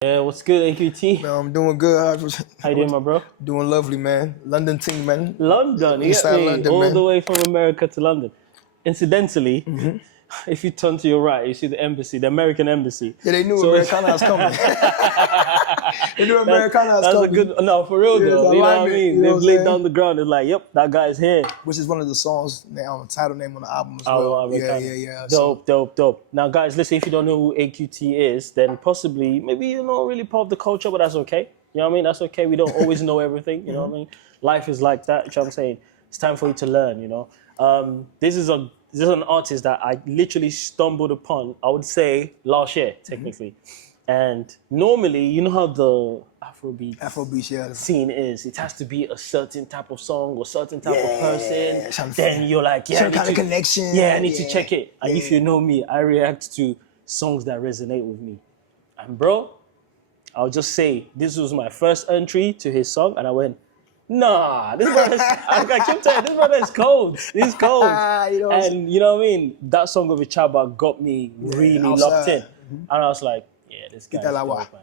Yeah, what's good, AQT? Man, I'm doing good. How you doing, my bro? Doing lovely, man. London team, man. London, you get Inside me? London, All man. the way from America to London. Incidentally, if you turn to your right, you see the embassy, the American embassy. Yeah, they knew So Americana was coming. They knew Americana was That's coming. a good, no, for real Yeah, it's though. You know what I alignment, mean? you know They've what I'm laid saying? down the ground. It's like, yep, that guy's here. Which is one of the songs, title name on the album as Our well. Americana. Yeah. Dope. Now, guys, listen, if you don't know who AQT is, then possibly, maybe you're not really part of the culture, but that's okay. You know what I mean? That's okay. We don't always know everything. You know what I mean? Life is like that. You know what I'm saying? It's time for you to learn, you know? This is an artist that I literally stumbled upon, I would say, last year, technically. And normally, you know how the Afrobeats, yeah. scene is. It has to be a certain type of song or certain type of person. Some- Then you're like, yeah, some kind of connection. Yeah, I need to check it. And Yeah. if you know me, I react to songs that resonate with me. And bro, I'll just say this was my first entry to his song, and I went, nah, this brother's, I kept saying, this brother is cold. He's cold. You know what I'm saying? And you know what I mean? That song of Ichaba got me really outside. locked in. And I was like, yeah, this guy is Italawa. dope,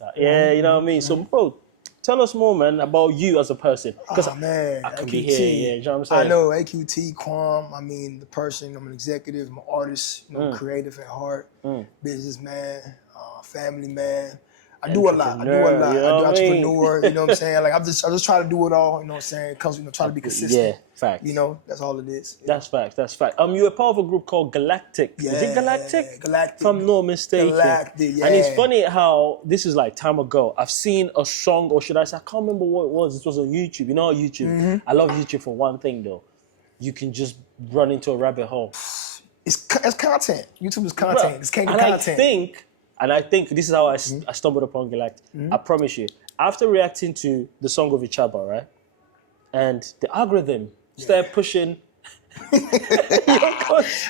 man. Yeah, you know what I mean? So, bro, tell us more, man, about you as a person. Because man, I could AQT. be here, yeah, you know what I'm saying? I know, AQT, Quam, I mean, the person, I'm an executive, I'm an artist, you know, creative at heart, businessman, family man. I do a lot. I do Entrepreneur, you know what I mean? entrepreneur, you know what I'm saying? Like, I just try to do it all, you know what I'm saying? Cause, try to be consistent. Yeah, facts. You know, that's all it is. That's facts. You were part of a group called Galactic. Is it Galactic? Galactic. If I'm not mistaken. Galactic, yeah. And it's funny how, this is like time ago, I've seen a song, or should I say, I can't remember what it was. It was on YouTube. You know YouTube? I love YouTube for one thing though. You can just run into a rabbit hole. It's content. YouTube is content. Bruh, It's king of and content. I think this is how I stumbled upon Galactic. I promise you. After reacting to the song of Ichaba, right? And the algorithm started pushing.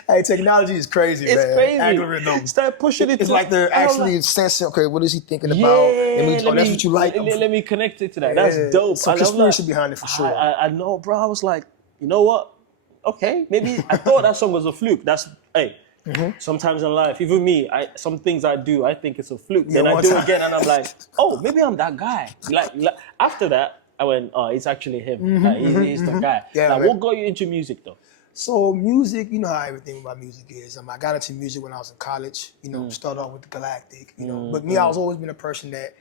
Hey, technology is crazy, man. It's crazy. Algorithm. Started pushing it. It's like they're and I was actually sensing, okay, what is he thinking Yeah, about? And that's what you like. Let me connect it to that. That's dope. Some conspiracy behind it for sure. I know, bro. I was like, you know what? Okay, maybe I thought that song was a fluke. Sometimes in life, even me, some things I do, I think it's a fluke. Then I do it again, and I'm like, oh, maybe I'm that guy. Like after that, I went, oh, it's actually him. Like, he's the guy. Yeah, like, what got you into music though? So music, you know how everything about music is. I got into music when I was in college. You know, started off with the Galactic. You know, but me, I was always been a person that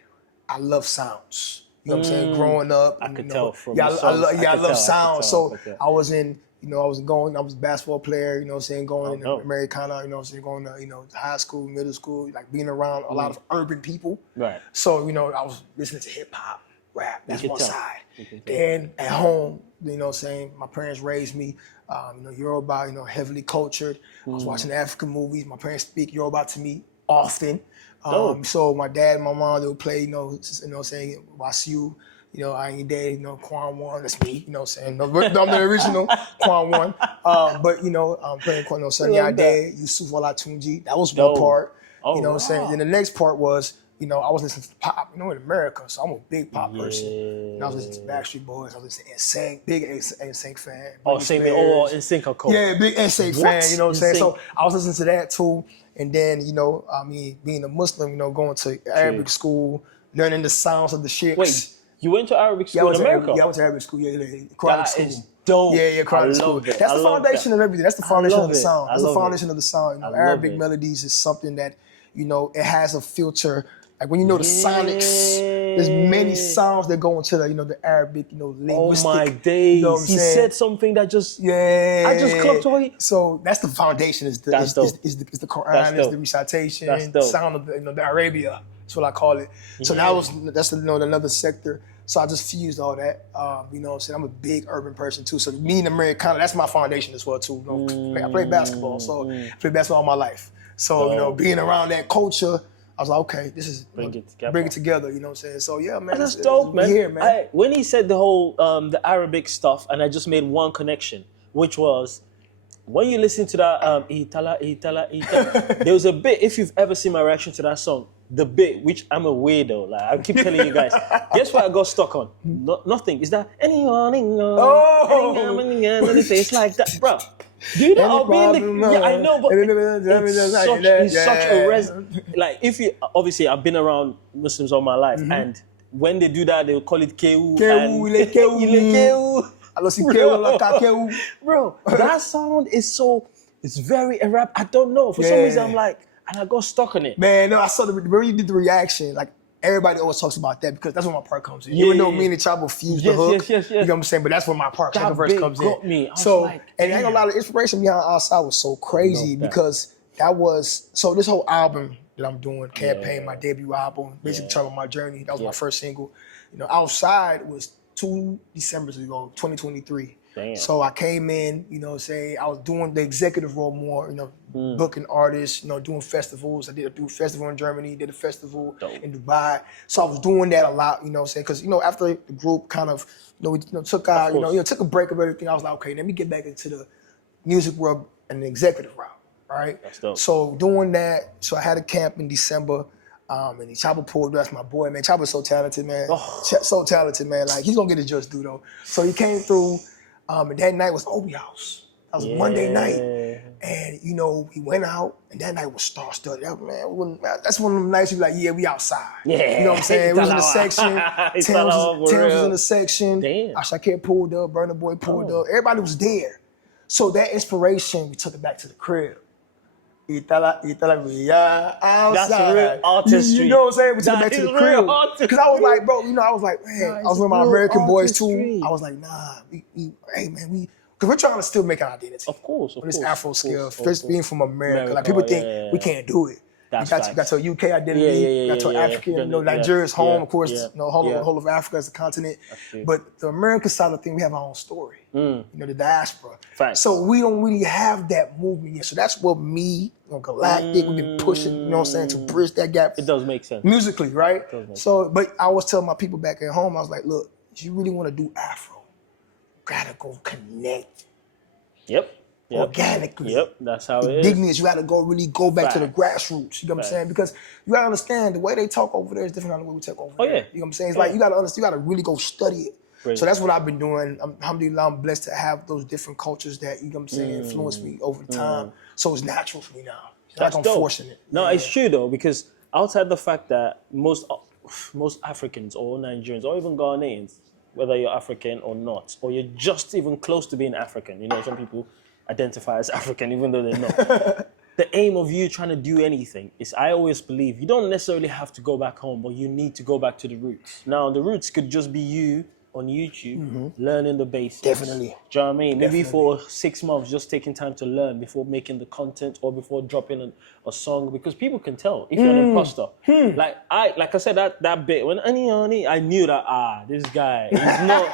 I love sounds. You know what I'm saying? Growing up, I could tell from I love sound. So Okay. I was in. You know, I was a basketball player, you know what I'm saying, going to Americana, you know what I'm saying, going to, high school, middle school, like being around a lot of urban people. Right. So, I was listening to hip hop, rap, that's one tell. side. Then at home, you know what I'm saying, my parents raised me, Yoruba, heavily cultured. I was watching African movies. My parents speak Yoruba to me often. So my dad and my mom, they would play, you know what I'm saying, Wasiu. I ain't dead, Quan One, that's me, you know what I'm saying? No, I'm the original Quan One. But, I'm playing Sunny Ade, Yusuf Olatunji. That was one part. You know what I'm saying? Then the next part was, I was listening to pop, in America, so I'm a big pop person. And I was listening to Backstreet Boys, I was listening to NSYNC, big NSYNC fan. Same me, NSYNC are cool. Yeah, big NSYNC fan, you know what I'm saying? So I was listening to that too. And then, being a Muslim, going to Arabic school, learning the sounds of the sheikhs. Wait. You went to Arabic school in America? I went to Arabic school, Quranic school. Is dope. Yeah, Quranic school. That's the foundation of everything. That's the foundation of the sound. That's the foundation of the sound. Arabic melodies is something that, it has a filter. Like when you know the sonics, there's many sounds that go into the Arabic, linguistic. Oh my days. He said something that just, I just clocked away. So that's the foundation, is the Quran, is the recitation, the sound of the Arabia. That's what I call it. So that's another sector. So I just fused all that. You know what I'm saying? I'm a big urban person too. So me and Americana, that's my foundation as well too. I played basketball, so I played basketball all my life. So, being around that culture, I was like, okay, this is bring it together, you know what I'm saying? So yeah, man. That's dope, man. Here, man. When he said the whole the Arabic stuff, and I just made one connection, which was when you listen to that Itala, there was a bit, if you've ever seen my reaction to that song, the bit, which I'm a weirdo, like I keep telling you guys, guess what I got stuck on? Nothing. Is that anyone? It's like that, bro. Do you know? Any I'll be in the, problem, yeah, I know, but it's such a like if you obviously I've been around Muslims all my life, and when they do that, they'll call it keu and Keu, ile keu. ile keu. Alors si keu la ka keu. Bro, that sound is so. It's very Arab. I don't know. For some reason, I'm like, and I got stuck on it. Man, no, I saw when you did the reaction, like everybody always talks about that because that's where my part comes in. Even though me and the child will fuse the hook, you know what I'm saying? But that's where my part, second verse comes got in. Me. So, like, and I got a lot of inspiration behind Outside was so crazy because that was, so this whole album that I'm doing, Campaign, my debut album, basically talking about my journey. That was my first single. You know, Outside was 2 Decembers ago, 2023. Damn. So I came in, you know, say I was doing the executive role more, you know, booking artists, you know, doing festivals. I did a festival in Germany, did a festival in Dubai. So I was doing that a lot, you know, saying because you know after the group kind of we took out, took a break of everything. I was like, okay, let me get back into the music world and the executive route, right? That's dope. So doing that, so I had a camp in December. And Chopper pulled, that's my boy, man. Chopper's so talented, man. So talented, man. Like, he's gonna get his just due, though. So he came through, and that night was Obi House. That was Monday night. And, you know, we went out, and that night was star-studded. That's one of them nights you be like, yeah, we outside. Yeah. You know what I'm saying? We was in the section. Tim was in the section. Damn. Ashake pulled up, Burna Boy pulled up. Everybody was there. So that inspiration, we took it back to the crib. That's real artistry. You know what I'm saying? We took it back to the crib. Because I was like, bro, you know, I was like, man, I was with my American boys too. I was like, nah, hey man, because we're trying to still make an identity. Of course, this Afro skill, first being from America. Like people think we can't do it. You got your UK identity, you got your African, you know, Nigeria's home, of course, you know, whole of Africa as a continent. But the American side of the thing, we have our own story. You know, the diaspora. So we don't really have that movement yet. So that's what me, you know, Galactic, we've been pushing, you know what I'm saying, to bridge that gap. It does make sense. Musically, right? So, but I was telling my people back at home, I was like, look, if you really want to do Afro, you gotta go connect. Organically. That's how it is. Dignity is you gotta really go back to the grassroots. You know what I'm saying? Because you gotta understand the way they talk over there is different than the way we talk over there. You know what I'm saying? It's like you gotta understand, you gotta really go study it. Brilliant. So that's what I've been doing. Alhamdulillah, I'm blessed to have those different cultures that, you know what I'm saying, influence me over time. So it's natural for me now. It's like I'm forcing it. No, it's true though, because outside the fact that most Africans or Nigerians or even Ghanaians, whether you're African or not, or you're just even close to being African, you know, some people identify as African even though they're not. The aim of you trying to do anything is, I always believe, you don't necessarily have to go back home, but you need to go back to the roots. Now, the roots could just be you on YouTube, learning the basics. Definitely. Do you know what I mean? Maybe for 6 months, just taking time to learn before making the content or before dropping a song, because people can tell if you're an imposter. Like I said, that bit when I knew that this guy is not.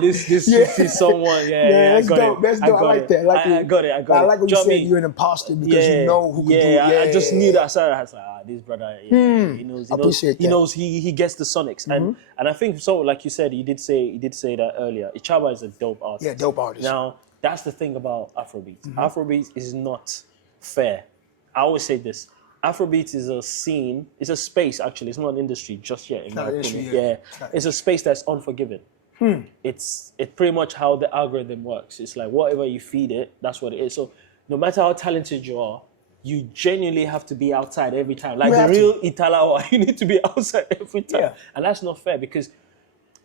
This is someone. That's dope. That's dope. I like that. I got it. I like when you said you're an imposter because you know who can do it. I just knew that. So I was like, this brother, he knows. I appreciate that. He knows. He gets the sonics, and I think so. Like you said, he did say that earlier. Ichaba is a dope artist. Yeah, dope artist. Now that's the thing about Afrobeats. Afrobeats is not fair. I always say this. Afrobeats is a scene. It's a space. Actually, it's not an industry just yet. In my opinion. It's a space that's unforgiving. It's pretty much how the algorithm works. It's like whatever you feed it, that's what it is. So no matter how talented you are, you genuinely have to be outside every time. Like the real Italawa, you need to be outside every time. And that's not fair because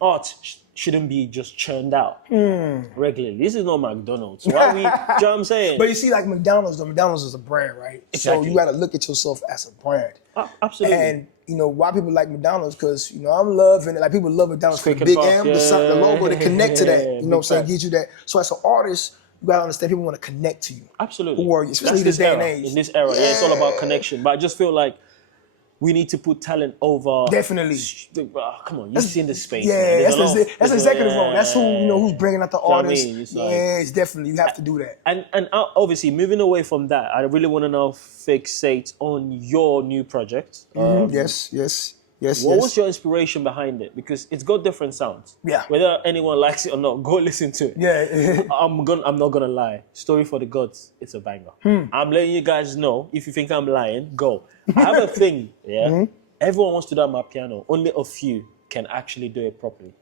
art shouldn't be just churned out regularly. This is not McDonald's. Why we, do you know what I'm saying? But you see, like McDonald's is a brand, right? Exactly. So you got to look at yourself as a brand. Absolutely. And, you know, why people like McDonald's, because, you know, I'm loving it. Like, people love McDonald's for the big M, the logo, they connect to that. You know what I'm saying? Gives you that. So as an artist, you got to understand people want to connect to you. Absolutely. Who are you? Especially this day and age. In this era, it's all about connection. But I just feel like we need to put talent over. Definitely. Come on, you've seen the space. Yeah, that's executive role. That's who, you know, who's bringing out the artists. It's definitely, you have to do that. And obviously, moving away from that, I really want to now fixate on your new project. Yes. What was your inspiration behind it? Because it's got different sounds. Yeah. Whether anyone likes it or not, go listen to it. Yeah. I'm not gonna lie. Story for the Gods, it's a banger. I'm letting you guys know. If you think I'm lying, go. I have a thing. Everyone wants to do my piano. Only a few can actually do it properly.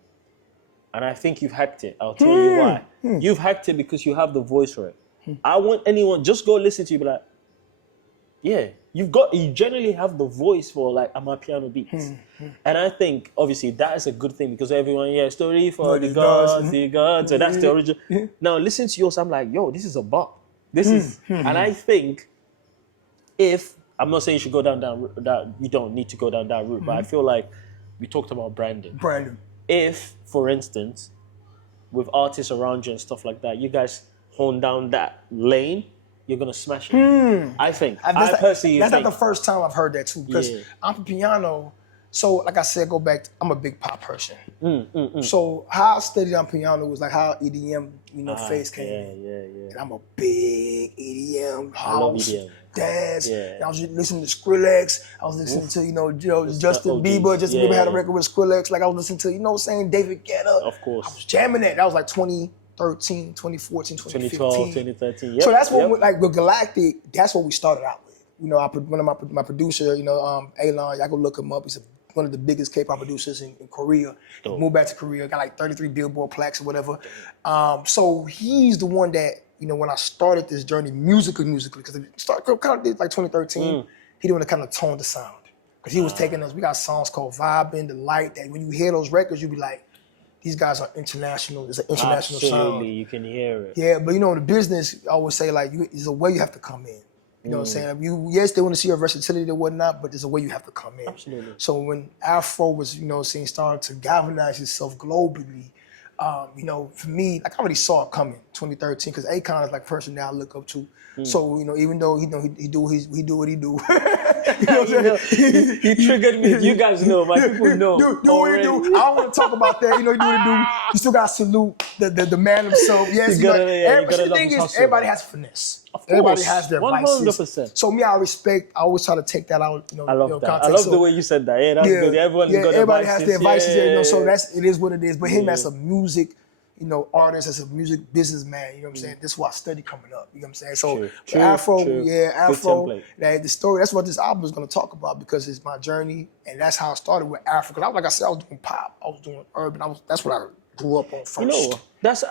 And I think you've hacked it. I'll tell you why. You've hacked it because you have the voice for it. I want anyone, just go listen to you, be like, yeah, you generally have the voice for like Amapiano beats. And I think obviously that is a good thing because everyone, story for the gods, the gods. So that's the original. Now listen to yours, I'm like, yo, this is a bop. This is, and I think if, I'm not saying you should go down that you don't need to go down that route, but I feel like we talked about branding. If, for instance, with artists around you and stuff like that, you guys hone down that lane, you're gonna smash it. I think. I personally that's think. not the first time I've heard that too. Because I'm a piano, so like I said, I'm a big pop person. So how I studied on piano was like how EDM, phase came in. And I'm a big EDM house, dance. And I was just listening to Skrillex. I was listening to Justin Bieber. Justin Bieber had a record with Skrillex. Like I was listening to David Guetta. Of course. I was jamming that. That was like 2013, 2014, 2015. 2013. So that's what, like with Galactic, that's what we started out with. One of my producer, Alon, y'all go look him up. He's one of the biggest K-pop producers in Korea. He moved back to Korea, got like 33 Billboard plaques or whatever. So he's the one that, when I started this journey musically, because it started kind of did like 2013, he the one that kind of toned the sound. Because he was taking us, we got songs called Vibin', The Light, that when you hear those records, you'll be like, these guys are international. It's an international sound. Absolutely, you can hear it. Yeah, but in the business, I always say like, there's a way you have to come in. You know what I'm saying? Yes, they want to see your versatility and whatnot, but there's a way you have to come in. Absolutely. So when Afro was, starting to galvanize itself globally, for me, like I already saw it coming, 2013, because Akon is like a person that I look up to. So even though he do what he do. He triggered me. You guys know, my people know. Do what he do. I don't want to talk about that. He do what he do. You still got to salute the man himself. Yes, the thing is, everybody has finesse. Of course. Everybody has their 100%. vices. So me, I always try to take that out. I love that. Context. I love the way you said that. Yeah, that's good. Everybody has their vices. So it is what it is. But him as a music, artist, as a music businessman, what I'm saying? This is what I study coming up. You know what I'm saying? So Afro, the story, that's what this album is going to talk about because it's my journey and that's how I started with Afro. Because like I said, I was doing pop, I was doing urban, that's what I grew up on first.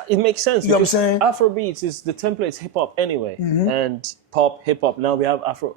It makes sense. You know what I'm saying? Afrobeats is the template is hip hop anyway, and pop, hip hop. Now we have Afro.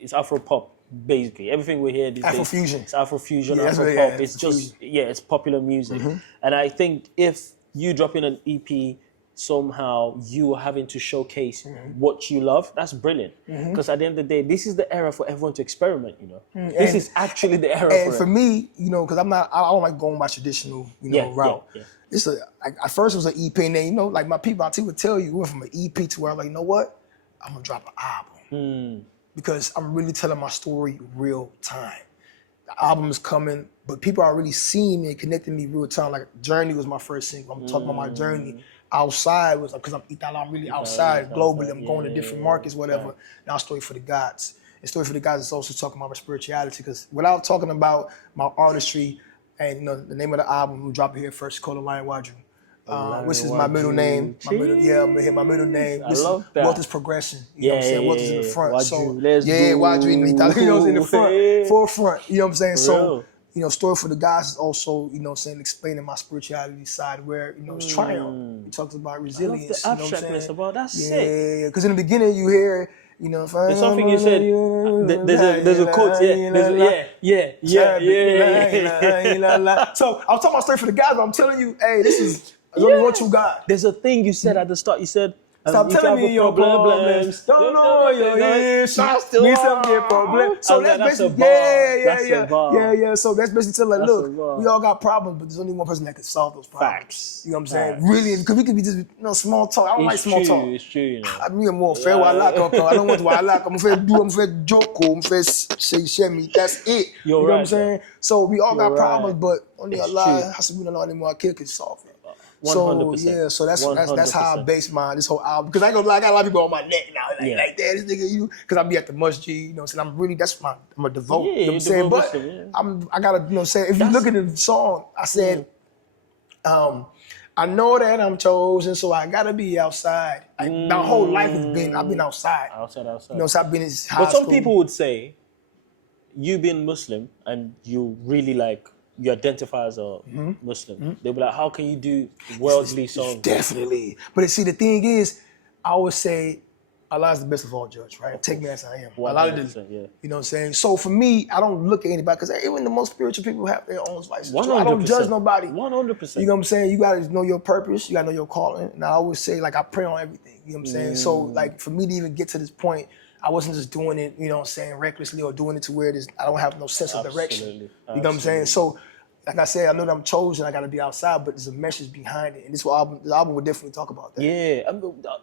It's Afro pop basically. Everything we hear these days. Afrofusion. It's Afrofusion, Afro pop. It's just it's popular music, and I think if you drop in an EP, somehow you are having to showcase what you love, that's brilliant. Because at the end of the day, this is the era for everyone to experiment, This is actually the era and for me, because I don't like going my traditional, route. It's at first it was an EP, and then, like my people would tell you, we went from an EP to where I'm like, you know what? I'm gonna drop an album. Because I'm really telling my story real time. The album is coming, but people are really seeing me and connecting me real time. Like Journey was my first single. I'm talking about my journey. Outside was because I'm really outside globally. I'm going to different markets, whatever. Now Story for the Gods. And Story for the Gods is also talking about my spirituality because without talking about my artistry and the name of the album, we drop it here first, called Lion Waju. Which is my middle name. My middle name. I love that. Wealth is progression. You know what I'm saying? Wealth is in the front. Waju, Waju in the front, forefront. You know what I'm saying? So, Story for the Gods is also, explaining my spirituality side where, it's triumph. It talks about resilience. I love the abstractness about that's sick. Yeah, because in the beginning you hear, there's something you said. There's a quote. So I was talking about Story for the Gods, but I'm telling you, hey, this is only what you got. There's a thing you said at the start. You said, stop telling me your problems. Don't know your issues. We some get problems. So that's basically, So that's basically telling like, look, we all got problems, but there's only one person that can solve those problems. Facts. You know what I'm saying? Really, because we could be just small talk. I don't like small talk. It's true. I'm more fair. I don't want to. I'm fair joke. I'm fair say me. That's it. You know what I'm saying? So we all got problems, but only Allah has to be the more kill can solve it. 100%. So that's how I base this whole album. Because I ain't gonna lie, I got a lot of people on my neck now. Like that, this nigga, because I be at the masjid, so I'm really, I'm a devote, you know what I'm saying? But I gotta, say, if you look at the song, I said, I know that I'm chosen, so I gotta be outside. My whole life I've been outside. Outside. So I've been in high But some school. people would say, you being Muslim and you really you identify as a Muslim. They'll be like, how can you do worldly songs? Definitely. But see, the thing is, I always say Allah is the best of all judges, right? Take me as I am. Allah did, yeah. you know what I'm saying? So for me, I don't look at anybody because even the most spiritual people have their own vices. 100%. So I don't judge nobody. 100%. You know what I'm saying? You gotta know your purpose. You gotta know your calling. And I always say, like, I pray on everything. You know what I'm saying? So, like, for me to even get to this point, I wasn't just doing it, you know what I'm saying, recklessly or doing it to where it is, I don't have no sense of direction. You know what I'm saying? So, like I said, I know that I'm chosen. I got to be outside, but there's a message behind it, and this album would definitely talk about that. Yeah,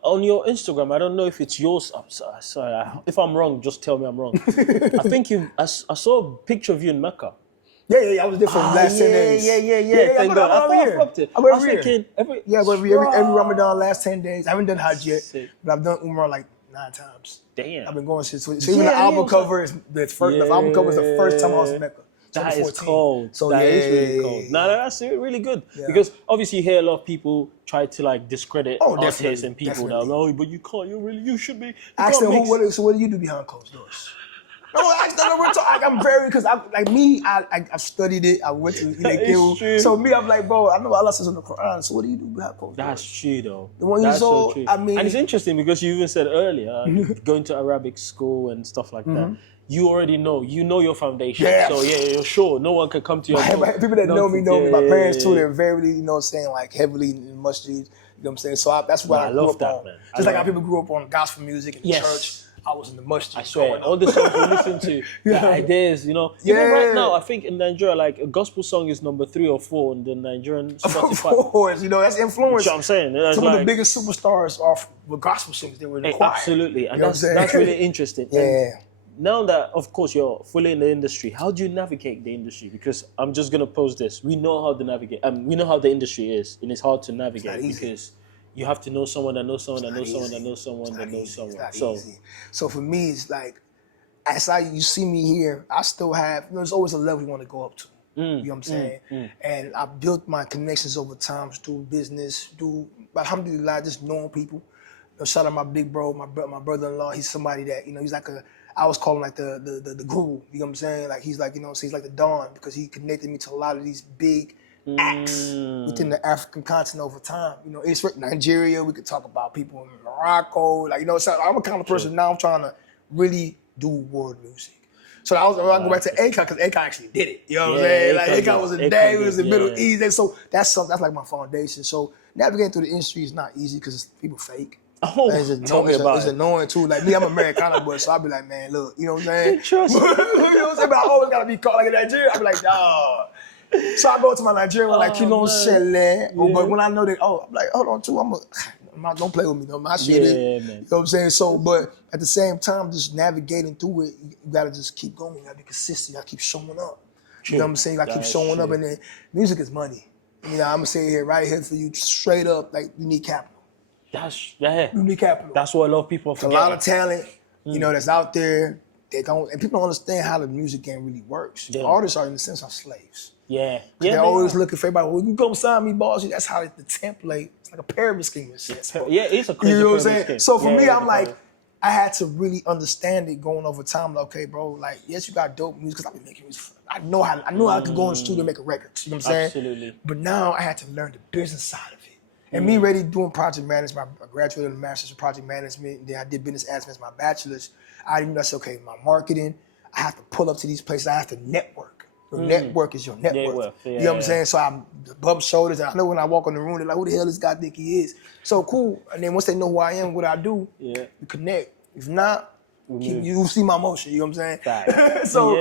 on your Instagram, I don't know if it's yours. I'm sorry, if I'm wrong, just tell me I'm wrong. I think I saw a picture of you in Mecca. Yeah, I was there for the last 10 days. Yeah. Thank God. I thought I flopped it. I was thinking every Ramadan, last 10 days. I haven't done Hajj yet, but I've done Umrah like 9 times. Damn. I've been going since. So even the album cover is the album cover is the first time I was in Mecca. That is cold. So that is really cold. No, that's really good. Yeah. Because obviously you hear a lot of people try to like discredit artists and people that oh, but you can't, you should be. Ask them so what do you do behind closed doors? No, ask them I'm very, because I've studied it, I went to so me, I'm like, bro, I know Allah says in the Quran, so what do you do behind closed doors? That's true though. The one that's so true. I mean, and it's interesting because you even said earlier, going to Arabic school and stuff like that. You already know your foundation. Yes. So you're sure no one can come to your people that know me. My parents too, they're very, you know what I'm saying, like heavily in masjids, you know what I'm saying? So that's what I grew up on. Man. Just like how people grew up on gospel music in the church, I was in the masjid. I swear, all the songs we listen to, the ideas, you know. Even right now, I think in Nigeria, like a gospel song is number 3 or 4 in the Nigerian Spotify. Of course, you know, that's influence. You know what I'm saying? Some of the biggest superstars are with gospel singers. They were in the choir. Absolutely, and that's really interesting. Yeah. Now that, of course, you're fully in the industry, how do you navigate the industry? Because I'm just gonna pose this: we know how to navigate. We know how the industry is, and it's hard to navigate because you have to know someone that knows someone that knows someone that knows someone that knows someone. It's not easy. So for me, it's like, you see me here, I still have. You know, there's always a level you want to go up to. You know what I'm saying? And I built my connections over time through business, alhamdulillah, just knowing people. You know, shout out my big bro, my brother-in-law. He's somebody that, you know, he's like I was calling like the guru, you know what I'm saying? Like he's like, you know, so he's like the Don because he connected me to a lot of these big acts within the African continent over time. You know, it's Nigeria, we could talk about people in Morocco, like, you know, so I'm a kind of person now I'm trying to really do world music. So I go back to AQT because AQT actually did it. You know what I'm saying? Like AQT was a day, it was in the Middle East. And so that's like my foundation. So navigating through the industry is not easy because people fake. Oh, it's annoying too. Like me, I'm a Americana boy, so I'll be like, man, look, you know what I'm saying? Trust me. You know what I'm saying? But I always gotta be caught like in Nigeria. I'll be like, dawg. So I go to my Nigerian one, like, you know, but when I know that, I'm like, hold on, too, don't play with me, though. My shit is, man. you know what I'm saying? So, but at the same time, just navigating through it, you gotta just keep going. You gotta be consistent. You gotta keep showing up. True. You know what I'm saying? You gotta keep showing up, and then music is money. You know, I'm gonna say it right here for you, straight up, like, you need capital. You need capital. That's what a lot of people forget. A lot of talent, you know, that's out there. And people don't understand how the music game really works. Yeah. Artists are, in a sense, slaves. Yeah. They're always looking for everybody. Well, you come sign me, boss. That's how the template. It's like a pyramid scheme in a sense. Yeah, it's a crazy You know what I'm saying? scheme. So for me, I'm like, I had to really understand it going over time. Like, okay, bro, like, yes, you got dope music because I've been making music. I know I could go in the studio and make a record. You know what I'm saying? Absolutely. But now I had to learn the business side of it. And me already doing project management, I graduated with a master's in project management, then I did business management as my bachelor's. I knew that's okay, my marketing, I have to pull up to these places, I have to network. Your network is your net worth. You know what I'm saying? So I'm bump shoulders, and I know when I walk in the room, they're like, who the hell this guy think he is? So cool. And then once they know who I am, what I do, we connect. If not, you see my motion, you know what I'm saying? So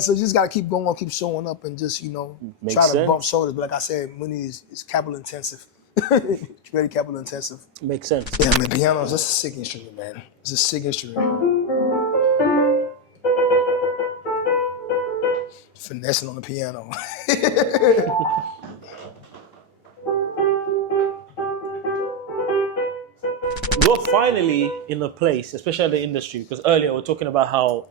so you just gotta keep going, keep showing up, and just, you know, try to bump shoulders. But like I said, money is capital intensive. It's very capital intensive. Makes sense. Yeah, man, piano is just a sick instrument, man. It's a sick instrument. Finessing on the piano. You're finally in a place, especially in the industry, because earlier we were talking about how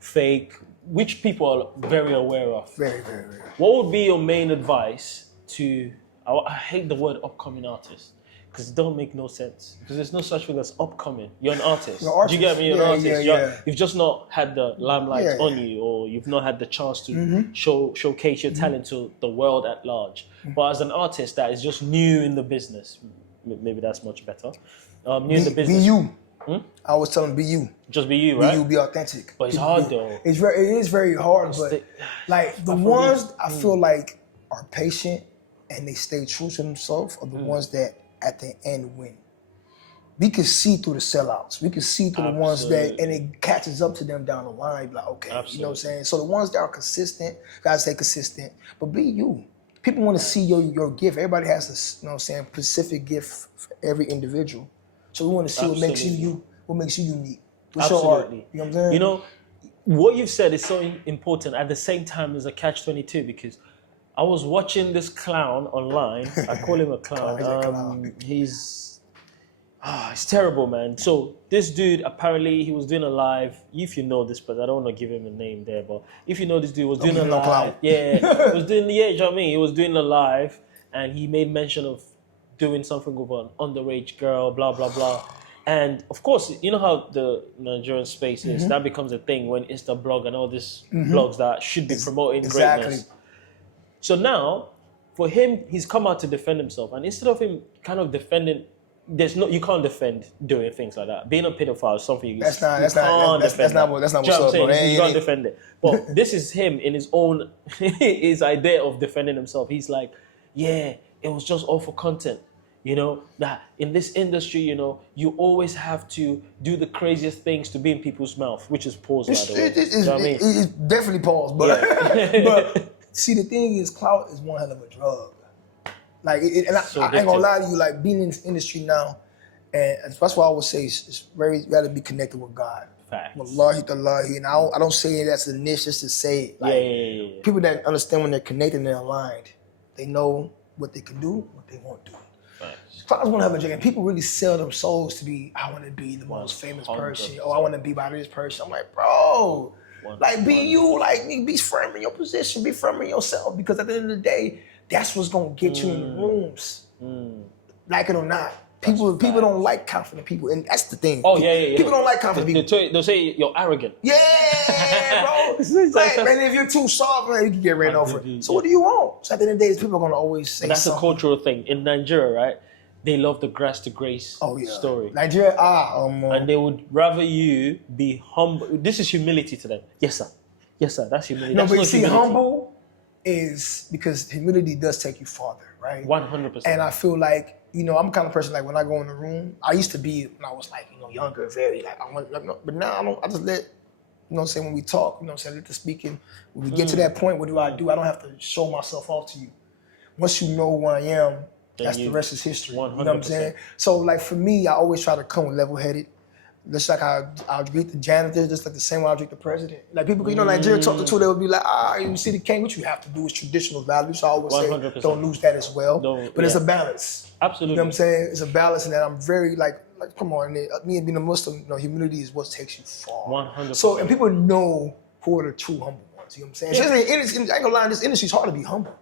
fake, which people are very aware of. Very, very, very. What would be your main advice to, I hate the word upcoming artist, because it don't make no sense. Because there's no such thing as upcoming. You're an artist. Do you get me? You're an artist. You've just not had the limelight on you, or you've not had the chance to showcase your talent to the world at large. But as an artist that is just new in the business, Maybe that's much better. New in the Be business. you. I always tell them be you. Just be you, right? Be you, be authentic. But it's hard though. It is very hard, but like the ones I feel like are patient and they stay true to themselves are the ones that at the end win. We can see through the sellouts. We can see through the ones that, and it catches up to them down the line. Like, okay, you know what I'm saying? So the ones that are consistent, gotta stay consistent, but be you. People want to see your gift. Everybody has this, you know what I'm saying, specific gift for every individual. So we want to see what makes you unique. What's your art? You know what I'm saying? You know, what you've said is so important. At the same time, there's a catch-22 because I was watching this clown online. I call him a clown. It's terrible, man. So this dude, apparently, he was doing a live. If you know this, but I don't want to give him a name there. But if you know this dude was doing a live, clown. yeah, he was doing, you know what I mean? He was doing a live, and he made mention of doing something with an underage girl, blah blah blah. And of course, you know how the Nigerian space is. That becomes a thing when it's the blog and all these blogs that should be promoting greatness. So now, for him, he's come out to defend himself, and instead of him kind of defending. You can't defend doing things like that. Being a pedophile is something that's not what's up, bro. You can't defend it. But this is him in his own his idea of defending himself. He's like, yeah, it was just all for content. You know, that in this industry, you know, you always have to do the craziest things to be in people's mouth, which is pause, by the way. You know what I mean? It's definitely pause, but but see, the thing is, clout is one hell of a drug. Like, I ain't gonna lie to you, like, being in this industry now, and that's why I always say it's very, you gotta be connected with God. Facts. Wallahi tallahi, and I don't say that's a niche just to say it. Like, people that understand when they're connected and they're aligned, they know what they can do, what they won't do. Clouds want to have a drink, and people really sell their souls to be, I want to be the most famous person, or I want to be by this person. I'm like, bro, like, be you, like, be firm in your position, be firm in yourself, because at the end of the day, that's what's gonna get you in the rooms, like it or not. People don't like confident people, and that's the thing. Oh yeah. People don't like confident people. They'll say you're arrogant. Yeah, bro. Like, and if you're too soft, man, you can get ran over. So what do you want? So at the end of the day, people are gonna always say that's something. a cultural thing in Nigeria, right? They love the grass to grace story. Nigeria, and they would rather you be humble. This is humility to them. Yes, sir. That's humility. No, that's but you see, humility. Humble is because humility does take you farther, right? 100%. And I feel like, you know, I'm the kind of person, like, when I go in the room, I used to be, when I was, like, you know, younger, very, like, I want, like, no, but now I don't, I just let, you know what I'm saying, when we talk, you know what I'm saying, let the speaking, when we get to that point, what do? I don't have to show myself off to you. Once you know who I am, that's the rest is history. 100%. You know what I'm saying? So, like, for me, I always try to come with level-headed. Just like I'll greet the janitors, just like the same way I'll greet the president. Like, people, you know, Nigeria talk to, they would be like, you see the king, what you have to do is traditional values. So I always 100%. Say, don't lose that as well. But it's a balance. Absolutely. You know what I'm saying? It's a balance, and that I'm very, like come on, me being a Muslim, you know, humility is what takes you far. 100%. So, and people know who are the true humble ones, you know what I'm saying? Yeah. So I ain't gonna lie, this industry's hard to be humble.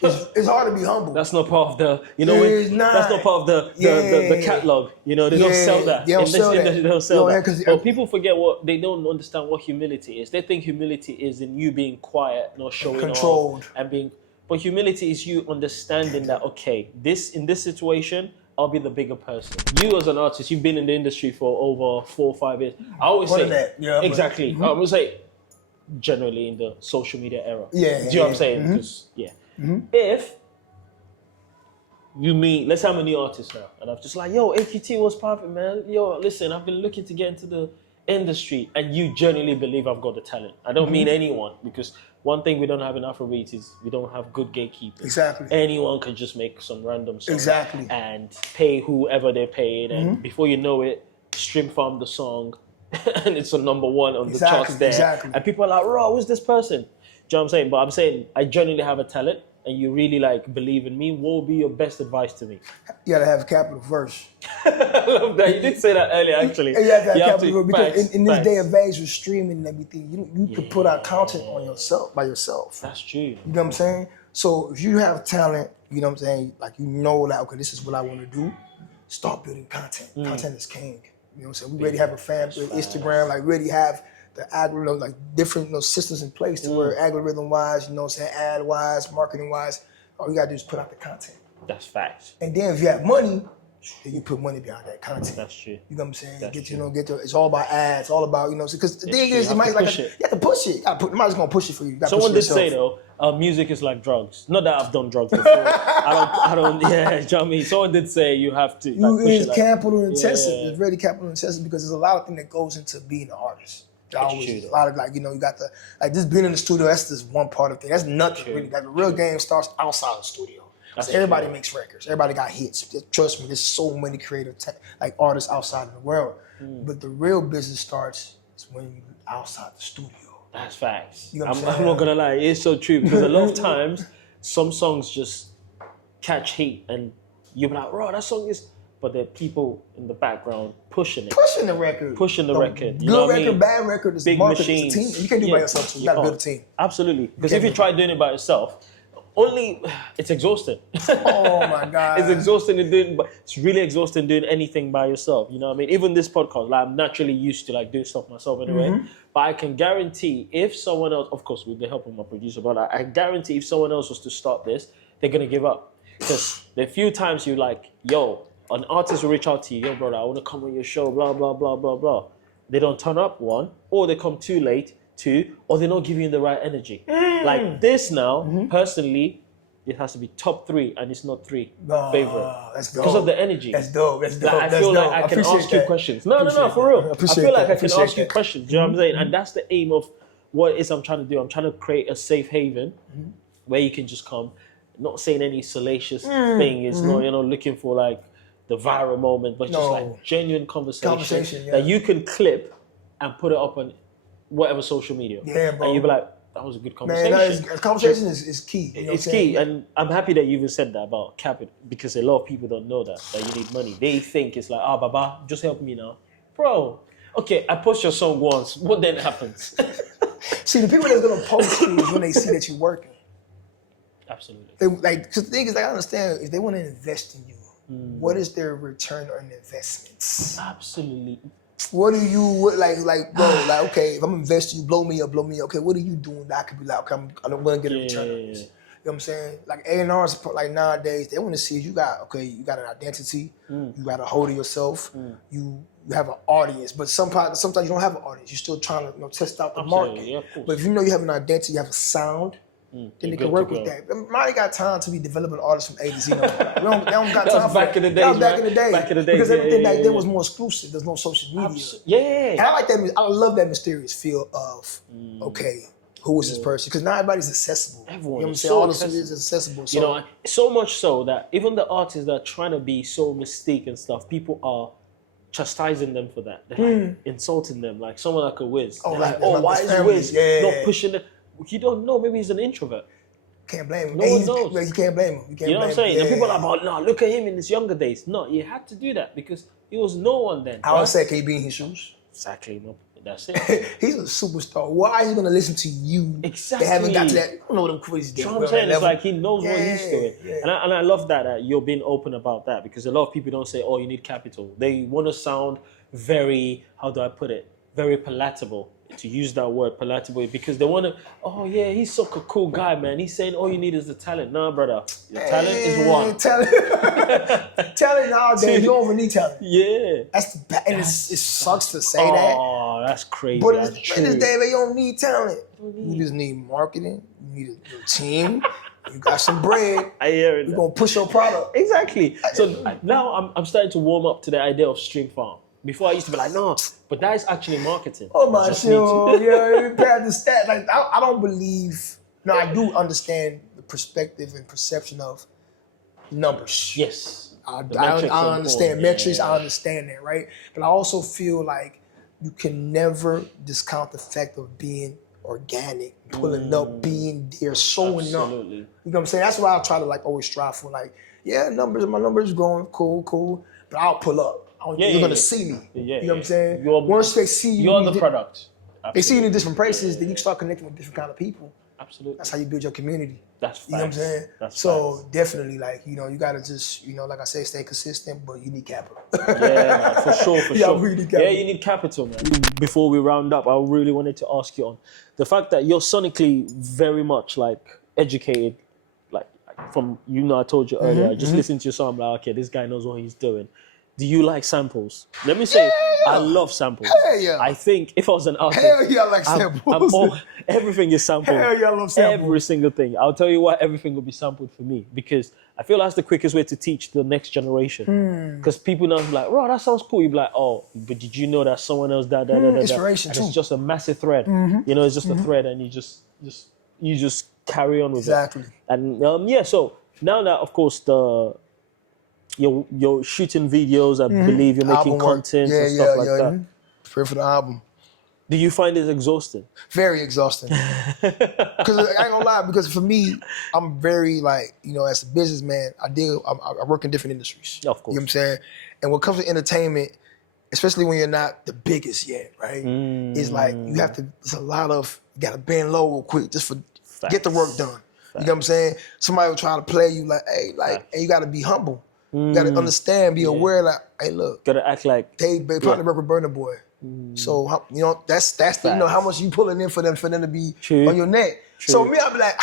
It's hard to be humble. That's not part of the, you know, that's not part of the catalog. You know, they don't sell that. They don't sell that. But people forget they don't understand what humility is. They think humility is in you being quiet, not showing controlled, off, and being. But humility is you understanding that, okay, in this situation, I'll be the bigger person. You as an artist, you've been in the industry for over 4 or 5 years. I always say that. Yeah, exactly. I always say, generally in the social media era. Yeah. Do you know what I'm saying? Because if you meet, let's say I'm a new artist now, and I'm just like, yo, AQT was perfect, man. Yo, listen, I've been looking to get into the industry, and you genuinely believe I've got the talent. I don't mean anyone, because one thing we don't have in Afrobeats is we don't have good gatekeepers. Exactly. Anyone can just make some random song and pay whoever they're paying, and before you know it, stream farm the song, and it's a number 1 on the charts there. And people are like, bro, who's this person? Do you know what I'm saying? But I'm saying, I genuinely have a talent, and you really, like, believe in me. What would be your best advice to me? You gotta have capital first. I love that. You did say that earlier, actually. You have to have capital because in this day of age with streaming and everything, you can put out content on yourself, by yourself. That's true. You know what I'm saying? So if you have talent, you know what I'm saying, like, you know, like, okay, this is what I want to do, start building content. Content is king. You know what I'm saying? We already have a fan base, Instagram, like, we already have the algorithm, like, different, you know, systems in place to where algorithm-wise, you know what I'm saying, ad-wise, marketing-wise, all you gotta do is put out the content. That's facts. And then if you have money, then you put money behind that content. That's true. You know what I'm saying? That's Get true. it's all about ads, all about, because the thing true. is, You have to push it. you have to push it. Nobody's gonna push it for you. You gotta Someone push did it say yourself. though, music is like drugs. Not that I've done drugs before. I don't. Yeah, do you know what I mean? Someone did say you have to. Like, push It's it, like, capital intensive. Yeah. It's really capital intensive because there's a lot of things that goes into being an artist. There's true, a lot of you got just being in the studio. That's just one part of it. That's nothing True. really. Like the real game starts outside the studio. That's Everybody true. makes records. Everybody got hits. Just trust me, there's so many creative artists outside in the world. But the real business starts when you outside the studio. That's facts. You know what I'm I'm saying? not gonna lie, it's so true because a lot of times some songs just catch heat and you're like, "Bro, that song is," but there are people in the background pushing it, Pushing the record. pushing the record. You Good know what I record, mean? bad record is Big market. machines. It's a team. You can't do it by yourself too. You gotta build a team. Absolutely, because can't if you do try doing it by yourself, it's exhausting. Oh my God. It's exhausting it's really exhausting doing anything by yourself. You know what I mean? Even this podcast, like, I'm naturally used to like doing stuff myself anyway. Mm-hmm. But I can guarantee if someone else, of course with the help of my producer, but I guarantee if someone else was to start this, they're gonna give up. Because the few times you like, yo, an artist will reach out to you, yo brother, I wanna come on your show, blah, blah, blah, blah, blah. They don't turn up, one, or they come too late, two, or they're not giving you the right energy. Like this now, personally, it has to be top 3 and it's not 3 favorite. That's dope. Because of the energy. That's dope. That's dope. Like, I That's feel dope. like I can appreciate ask you that. questions. No, Appreciate for that. real. I Appreciate feel like that. I can Appreciate ask you that. questions. Do you know what I'm saying? And that's the aim of what it is I'm trying to do. I'm trying to create a safe haven where you can just come, not saying any salacious thing. It's not, looking for like the viral moment, but just No. like genuine conversation yeah. that you can clip and put it up on whatever social media. Yeah, bro. And you'll be like, that was a good conversation. Man, conversation is key. You know It's what I'm saying? key, and I'm happy that you even said that about capital because a lot of people don't know that you need money. They think it's like, Baba, just help me now, bro. Okay, I post your song once. What then happens? See, the people that's gonna post you is when they see that you're working. Absolutely. Because the thing is, I understand if they want to invest in you, what is their return on investments? Absolutely. What do you bro? Like, okay, if I'm investing, you blow me up. Okay, what are you doing that I could be like, okay, I'm gonna get a return on this. You know what I'm saying? Like A&Rs, like nowadays, they want to see you got an identity, you got a hold of yourself, you have an audience. But sometimes you don't have an audience. You're still trying to test out the market. Yeah, of course. But if you know you have an identity, you have a sound, then they can work with that. Nobody got time to be developing artists from A to Z. They don't got That time was for back that. in the That days, was back man. in the day. Back in the days, because everything back then yeah. was more exclusive. There's no social media. Yeah. And I like that. I love that mysterious feel of okay, who is this person? Because not everybody's accessible. Everyone you know what I'm is saying? so All this accessible. is accessible. So, So much so that even the artists that are trying to be so mystique and stuff, people are chastising them for that. They're like insulting them, like someone like a Wiz. Oh, They're like, like, why his is family, Wiz yeah. not pushing it? You don't know. Maybe he's an introvert. can't blame him. No one knows. You can't blame him. You can't You know what I'm blame saying? him. And people are like, no, look at him in his younger days. No, you had to do that because he was no one then. I would say, can he be in his shoes? Exactly. No, that's it. He's a superstar. Why is he gonna listen to you? Exactly. They haven't got to that. You don't know them crazy You know what I'm saying? It's like he knows what he's doing. Yeah. And I love that you're being open about that because a lot of people don't say, oh, you need capital. They want to sound very, how do I put it, very palatable. To use that word, palatable, because they want to, oh yeah, he's such a cool guy, man. He's saying all you need is the talent. Nah, brother. Your talent is one. Talent nowadays, you don't even need talent. Yeah. That's the bad. And it sucks to say that. Oh, that's crazy. But That's in this true. day, you don't need talent. You just need marketing. You need a team. You got some bread. I hear it. You're going to push your product. Exactly. So now I'm starting to warm up to the idea of stream farm. Before I used to be like, no, but that is actually marketing. Oh my Just need to- shit. Yeah, past the stat. Like I don't believe. No, I do understand the perspective and perception of numbers. Yes. I The metrics are understand important. metrics. Yeah. I understand that, right? But I also feel like you can never discount the fact of being organic, pulling up, being there, showing up. Absolutely. You know what I'm saying? That's why I try to always strive for. Like, yeah, my numbers growing, cool, but I'll pull up. You're gonna see me. Yeah, you know what I'm saying? Once they see you, You're the product. they see you in different places, then you start connecting with different kind of people. Absolutely. That's how you build your community. That's facts. You know what I'm saying? That's so facts. definitely, you gotta just, like I say, stay consistent, but you need capital. Yeah, man, for sure. Yeah, we need capital. Yeah, you need capital, man. Before we round up, I really wanted to ask you on the fact that you're sonically very much educated, like from, I told you earlier, just listening to your song, I'm like, okay, this guy knows what he's doing. Do you like samples? Let me say, I love samples. Hell yeah. I think if I was an artist, Hell yeah, I like samples. Everything is sampled. Hell yeah, I love samples. Every single thing. I'll tell you why everything will be sampled for me, because I feel that's the quickest way to teach the next generation. Because people now be like, oh, that sounds cool. You be like, oh, but did you know that someone else inspiration too. It's just a massive thread. It's just a thread, and you just carry on with exactly. it. And so now that, of course, you're shooting videos, I believe you're making content and stuff like that. Prepare for the album. Do you find it exhausting? Very exhausting. Because I ain't gonna lie, because for me, I'm very as a businessman, I work in different industries. Of course. You know what I'm saying? And when it comes to entertainment, especially when you're not the biggest yet, right? It's like you gotta bend low real quick just for get the work done. You know what I'm saying? Somebody will try to play you hey, you gotta be humble. You gotta understand, be aware, hey, look. Gotta act like they probably work with Burna Boy. So that's the, how much you pulling in for them to be on your neck. True. So me, I'll be like,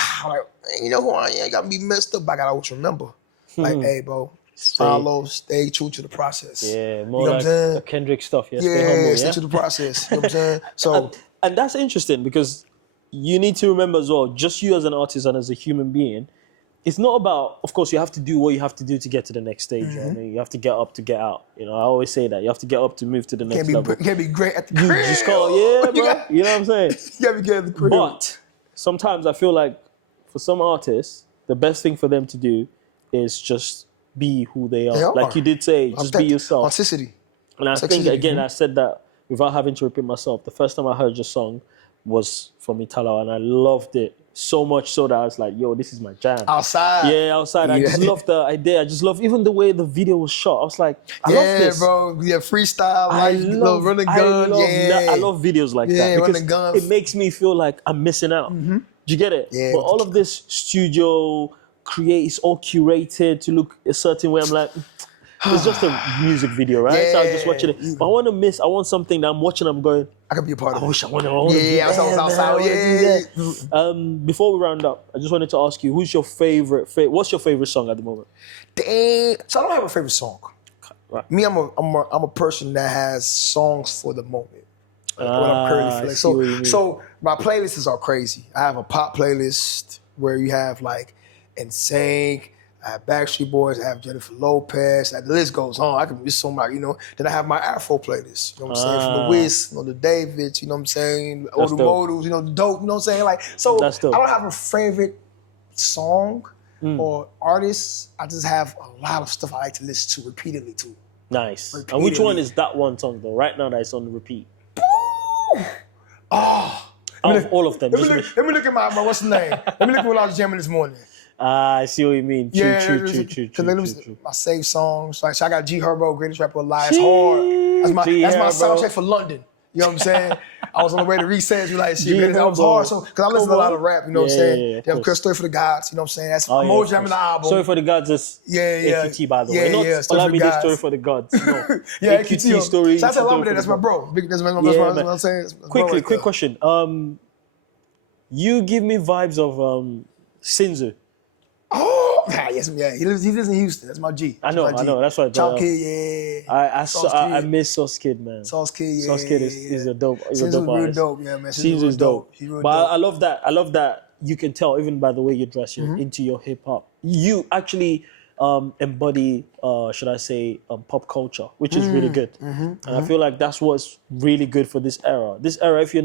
you know who I am? Got me messed up. But I gotta always remember, hey, bro, stay true to the process. Yeah, more like the Kendrick stuff. Yeah, stay humble, stay to the process. You know what I'm saying? So and that's interesting, because you need to remember as well, just you as an artist and as a human being, it's not about, of course, you have to do what you have to do to get to the next stage. You know what I mean? You have to get up to get out. I always say that. You have to get up to move to the next level. You can't be great at the crib. You just can't, bro. You know what I'm saying? You gotta be good at the crib. But sometimes I feel like for some artists, the best thing for them to do is just be who they are. Like you did say, just be yourself. Authenticity. And I think, again, I said that without having to repeat myself. The first time I heard your song was from Italo, and I loved it. So much so that I was like, yo, this is my jam. Outside. Yeah, outside. I just love the idea. I just love even the way the video was shot. I was like, I love this. Yeah, bro. Yeah, freestyle, run a gun. I love videos like that, because run a gun. It makes me feel like I'm missing out. Do you get it? Yeah. But all of this studio it's all curated to look a certain way. I'm like, it's just a music video, right? Yeah. So I'm just watching it. But I want something that I'm watching, I'm going, I could be a part of it. I wish I want to Yeah, I was outside. Before we round up, I just wanted to ask you, what's your favorite song at the moment? Dang. So I don't have a favorite song. Right. Me, I'm a person that has songs for the moment. What I'm currently feeling. So my playlists are crazy. I have a pop playlist where you have NSYNC, I have Backstreet Boys, I have Jennifer Lopez, the list goes on. I can miss so much, Then I have my Afro playlist, you know what I'm saying? From the Wiz, the Davids, you know what I'm saying? All the modals, the dope, you know what I'm saying? So I don't have a favorite song or artist. I just have a lot of stuff I like to listen to repeatedly too. Nice. And which one is that one song though, right now that is on repeat? Oh. All of them. Let me look at my what's the name? Let me look at what I was jamming this morning. I see what you mean. True. My saved songs. So I got G Herbo, Greatest Rapper Alive. It's hard. That's my soundtrack for London. You know what I'm saying? I was on the way to recess. You're like, shit, that was hard. So, because I listen to a lot of rap, you know what I'm saying? They have Story for the Gods, you know what I'm saying? I'm always jamming the album. Story for the Gods is AQT, by the way. Not Story for the Gods. No. AQT Story. So I tell Lamade, that's my bro. That's what I'm saying. Quick question. You give me vibes of Sinzu. Oh, yes, yeah. He lives in Houston. That's my G. I know. That's why. Chop Kid, I miss Sauce Kid, man. Sauce Kid, Sauce Kid is a dope. He's a dope artist. Dope, yeah, man. Sinzu's dope. But I love that. I love that you can tell even by the way you dress, you're into your hip hop. You actually embody, should I say, pop culture, which is really good. And I feel like that's what's really good for this era. This era, if you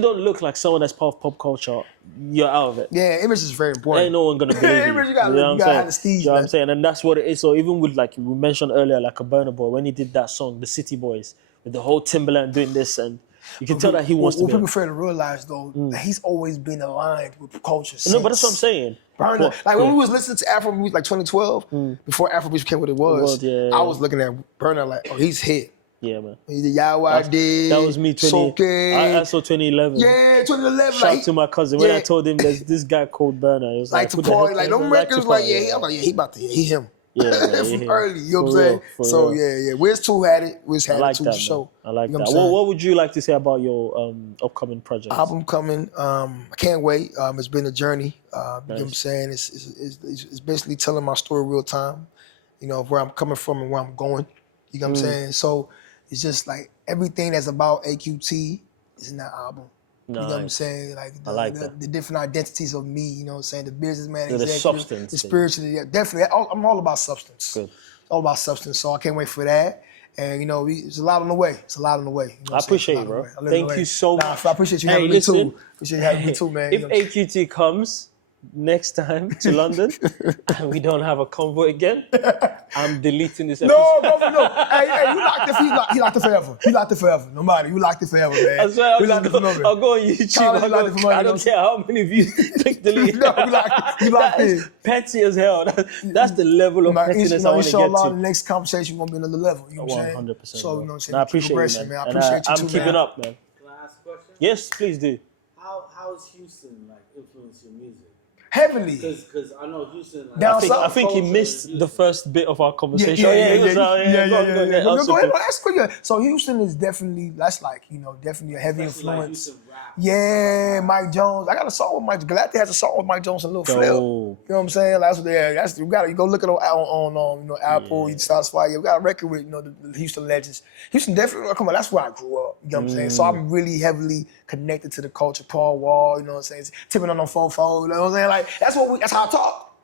don't look like someone that's part of pop culture, you're out of it. Yeah, image is very important. Ain't no one gonna believe you. Image, you gotta have the steez, you know what I'm saying? And that's what it is. So even with, like we mentioned earlier, like a Burna Boy, when he did that song, The City Boys, with the whole Timberland doing this, and you can tell that he wants to be. What people fail to realize, though, that he's always been aligned with culture since. No, but that's what I'm saying. Burna, when we was listening to Afrobeats, like 2012, before Afrobeats became what it was, I was looking at Burna like, oh, he's hit. Yeah, man. The Yawa did. That was me. I saw 2011. Yeah, 2011. Shout out to my cousin when I told him there's this guy called Burna. It was like to party, like them records, like he about to, he him. Yeah, from yeah. early. You know what I'm For real, saying? for So real. yeah. Wiz 2 had it. Wiz I had like it too, that, for man. sure. I like You know that. what I'm saying? What would you like to say about your upcoming projects? Album coming. I can't wait. It's been a journey. You know what I'm Nice. saying? It's basically telling my story real time. You know, of where I'm coming from and where I'm going. You know what I'm saying? So it's just like everything that's about AQT is in that album. You know what I'm Nice. saying? Like I like that. the different identities of me, you know what I'm saying? The businessman, The executive, substance the thing. spiritual, yeah, definitely. I'm all about substance. Good. All about substance. So I can't wait for that. And you know, it's a lot on the way. It's a lot on the way. You know I appreciate you, bro. Thank you so much. I appreciate you Hey, having me listen. too. Appreciate you having me too, man. If You know what I'm saying? AQT comes next time to London and we don't have a convo again, I'm deleting this episode. No. Hey, you locked it. He locked it forever. He locked it forever. No matter. You locked it forever, man. I swear, You locked it forever. I'll go on YouTube. College, you locked it for money, I you know don't care how many views. Click delete. No, you locked it. You locked That is in. petty as hell. That's the level of pettiness I want to get Inshallah, to. the next conversation gonna be another level. You know what I'm saying? 100%. So, you know what I'm saying? I appreciate you, progression, man. I And appreciate you I'm too, keeping man. up, man. Can I ask a question? Yes, please do. How's Houston like influenced your music? Heavily. Because I know Houston. Like, Down I think he culture missed in the Houston. first bit of our conversation. Yeah. Go on, Go ahead. Ask me. So Houston is definitely, that's like, you know, definitely a heavy Especially like influence. Houston rap. Yeah, Mike Jones. I got a song with Mike. Galactic has a song with Mike Jones and Lil Flip. You know what I'm saying? That's you go look it on you know, Apple, Spotify. Yeah, we got a record with, you know, the Houston legends. Houston definitely, come on, that's where I grew up. You know what I'm saying? So I'm really heavily connected to the culture. Paul Wall, you know what I'm saying? Tipping on them fofo, you know what I'm saying? Like that's how I talk.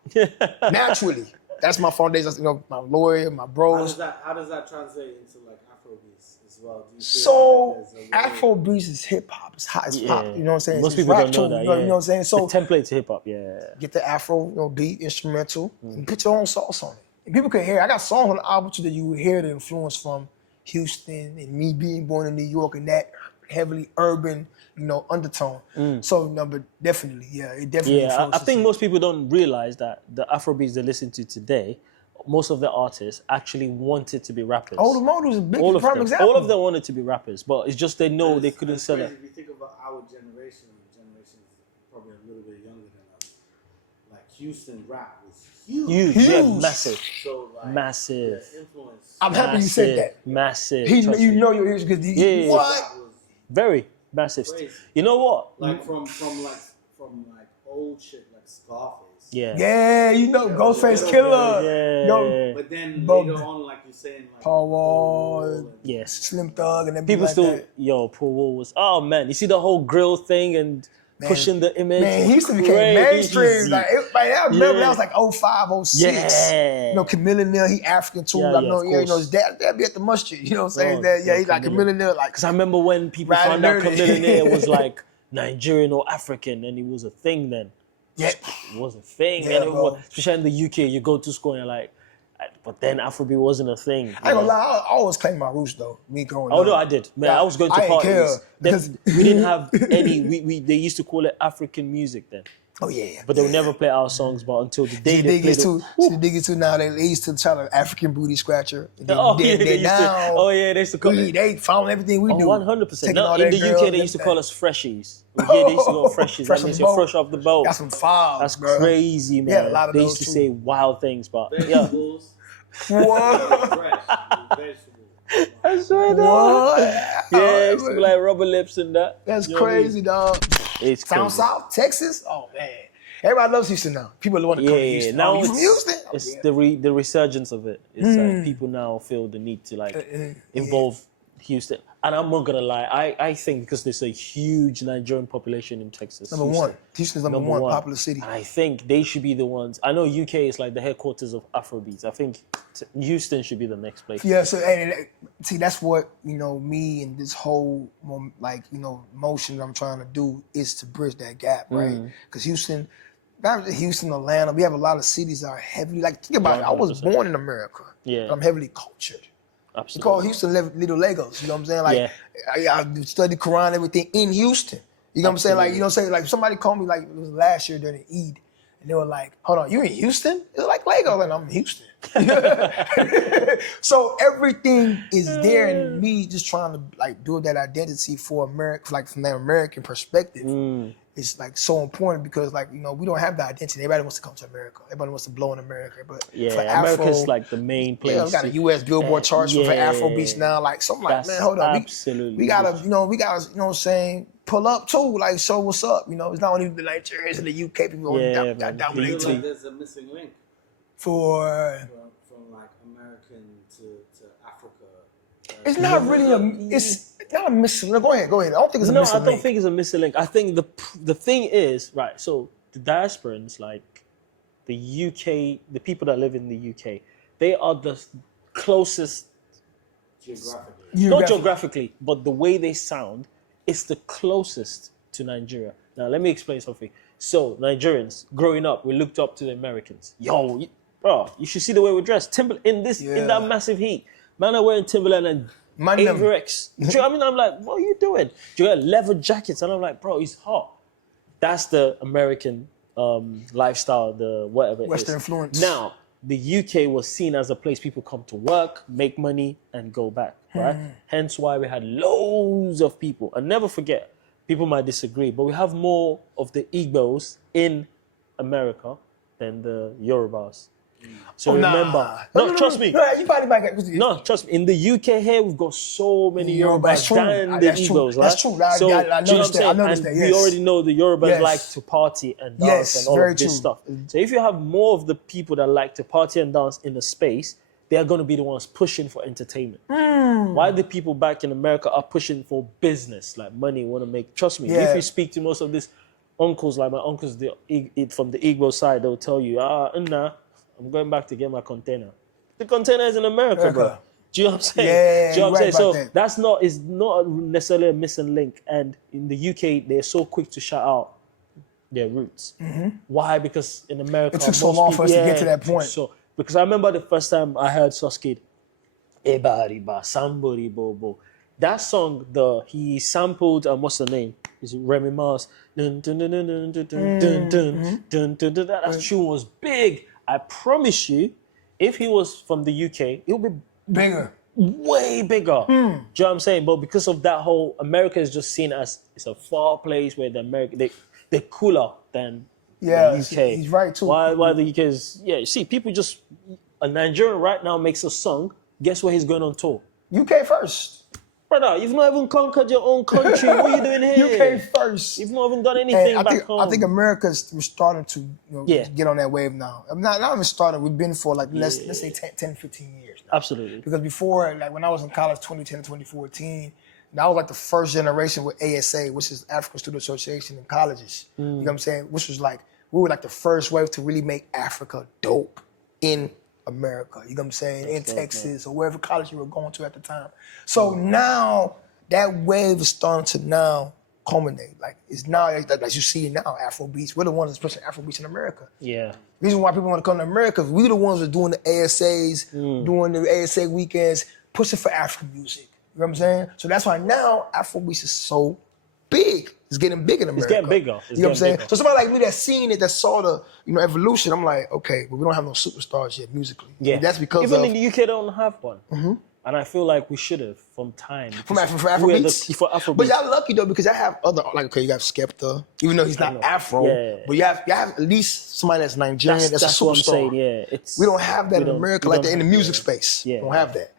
Naturally. That's my foundation, you know, my lawyer, my bros. How does that translate into like Afrobeats as well? Do you feel So like there's a way- Afrobeats is hip hop. It's hot. It's Yeah. pop. You know what I'm saying? Most It's people rap don't know too, that. You know what I'm saying? So the template to hip hop, yeah. get the Afro, you know, beat, instrumental, and put your own sauce on it. And people can hear. I got songs on the album too that you would hear the influence from Houston and me being born in New York and that heavily urban, you know, undertone. So, no, but definitely, it definitely Yeah, I influences think it. most people don't realize that the Afrobeats they listen to today, most of the artists actually wanted to be rappers. Old Motor is a big all of prime them. example. All of them wanted to be rappers, but it's just they know they couldn't It's sell crazy it. if you think about our generation, the generation is probably a little bit younger than us. Like Houston rap was huge. Yeah, massive. So like Massive. the influence. I'm happy you said that. Massive. You trust me. know your ears because Yeah. what? Rap was Very massive. Crazy. You know what? like from old shit like Scarface. Yeah. Yeah, you know, Ghostface Killer. Yeah. Yo, But then But- later on, like you're saying, like Paul Wall, and- Yes. Slim Thug, and then People like still, that. Paul Wall was, oh man, you see the whole grill thing and pushing the image. Man, was Houston became crazy. mainstream. I remember Yeah. that was like 05, 06. Yeah. You know, Chameleon, he African too. Yeah, I yeah, know, of you know, course. his dad be at the masjid. You know what I'm saying? Oh, He's like Chameleon. Like, Because I remember when people Riding found out dirty. Chameleon was like Nigerian or African, and it was a thing then. yeah. It was a thing, Yeah, man. It bro. was, especially in the UK, you go to school and you're like, but then Afrobeat wasn't a thing. I ain't gonna lie, I always claim my roots though. Me growing Oh up. no, I did. Man, I was going to I ain't parties. care, Then because- we didn't have any. They used to call it African music then, Oh yeah. but they would never play our songs. But until the day they played it. The diggers too now. They used to try to African booty scratcher. They, Oh they, yeah, they they used now, to. Oh yeah, they used to call it. they following everything we do. 100%. Taking No, all in that the girl, UK, they used to call that- us freshies. Yeah, they used to go freshies. Fresh That means off the you're boat. fresh off the boat. Got some files. That's bro. crazy, man. Yeah, a lot of they those used to too. say wild things, but yeah. vegetables, What? fresh vegetables. I swear, What? Yeah, used to be like rubber lips and that. That's You know what I mean? crazy, dog. It's Down crazy. south, Texas. Oh man, everybody loves Houston now. People want to come to Yeah, Houston. now Oh, you from it's, Houston? Oh, it's yeah. the resurgence of it. It's like people now feel the need to like involve Houston. And I'm not gonna lie, I think because there's a huge Nigerian population in Texas. Number Houston. one. Houston's number one popular city. And I think they should be the ones. I know UK is like the headquarters of Afrobeats. I think Houston should be the next place. Yeah, so and see, that's what me and this whole motion that I'm trying to do is to bridge that gap, right? Because Houston, Atlanta, we have a lot of cities that are heavily think about it. I was 100%. born in America, Yeah. but I'm heavily cultured. We Absolutely. call Houston Little Legos. You know what I'm saying? Like I studied Quran, everything in Houston. You know what I'm saying? Like you know what I'm saying? Like somebody called me like it was last year during the Eid, and they were like, "Hold on, you in Houston?" It was like Lego, and I'm in Houston. So everything is there, and me just trying to build that identity for America, from that American perspective, is like so important because like, you know, we don't have the identity. Everybody wants to come to America. Everybody wants to blow in America. But Yeah, for Afro, America's like the main place. yeah, we got a US Billboard charts for Afrobeats now. Like, so I'm like, man, hold up. We gotta, you know, you know what I'm saying, pull up too, like show what's up. You know, it's not only the Nigerians and the UK people that dominate I feel like too. there's a missing link From like American to Africa. It's not really it's not a missing. No, go ahead. I don't think it's a missing link. I don't think it's a missing link. I think the thing is, right, so the diasporans, like the UK, the people that live in the UK, they are the closest, not geographically, but the way they sound is the closest to Nigeria. Now, let me explain something. So, Nigerians, growing up, we looked up to the Americans. Yo, bro, you should see the way we dress. In that massive heat. Man are wearing Timberland and Averex. Do you know what I mean? I'm like, what are you doing? Do you got leather jackets? And I'm like, bro, it's hot. That's the American lifestyle, the whatever Western it is. influence. Now, the UK was seen as a place people come to work, make money, and go back, right? Hence why we had loads of people. And never forget, people might disagree, but we have more of the Igbos in America than the Yorubas. So remember, trust me. No, you probably might get. No, trust me. In the UK here, we've got so many Yorubas than the Igbos. That's true. So, I noticed that. We already know the Yorubas like to party and dance and all of this stuff. So if you have more of the people that like to party and dance in the space, they are going to be the ones pushing for entertainment. While the people back in America are pushing for business, like money, want to make. Trust me, if you speak to most of these uncles, like my uncles from the Igbo side, they'll tell you, nah, I'm going back to get my container. The container is in America, bro. Do you know what I'm saying? Yeah, do you know what I'm saying? So that. it's not necessarily a missing link. And in the UK, they're so quick to shout out their roots. Why? Because in America, it took so long for us to get to that point. So because I remember the first time I heard Soskid, Eba Riba, Somebody Bobo. That song, he sampled, what's the name? Is it Remy Mars? That tune was big. I promise you, if he was from the UK, it would be bigger. Way bigger. Do you know what I'm saying? But because of that whole, America is just seen as it's a far place where they're cooler than the UK. He's right too. Why the UK is, you see, people just, a Nigerian right now makes a song, guess where he's going on tour? UK first. Brother, you've not even conquered your own country. What are you doing here? UK first. You've not even done anything back home. I think America's starting to get on that wave now. I'm not even starting. We've been for like let's say 10, 15 years now. Absolutely. Because before, like when I was in college, 2010 to 2014, that was like the first generation with ASA, which is African Student Association in colleges. You know what I'm saying? Which was like, we were like the first wave to really make Africa dope in America, you know what I'm saying, in Texas or wherever college you were going to at the time. So now that wave is starting to now culminate. Like it's now, as you see now, Afrobeats. We're the ones that's pushing Afrobeats in America. Yeah. The reason why people want to come to America is we're the ones that are doing the ASAs, doing the ASA weekends, pushing for African music. You know what I'm saying? So that's why now Afrobeats is so big. It's getting big in America. It's getting bigger. You know what I'm saying? So somebody like me that's seen it, that saw the evolution, I'm like, okay, but we don't have no superstars yet musically. Yeah. And that's because even in the UK they don't have one. And I feel like we should have from time. For Afrobeats? For Afrobeats. But y'all lucky though because y'all have other, like, okay, you have Skepta, even though he's not Afro, but you have at least somebody that's Nigerian, that's a superstar. What I'm saying, yeah. We don't have that in America like that in the music space. Yeah. We don't have that.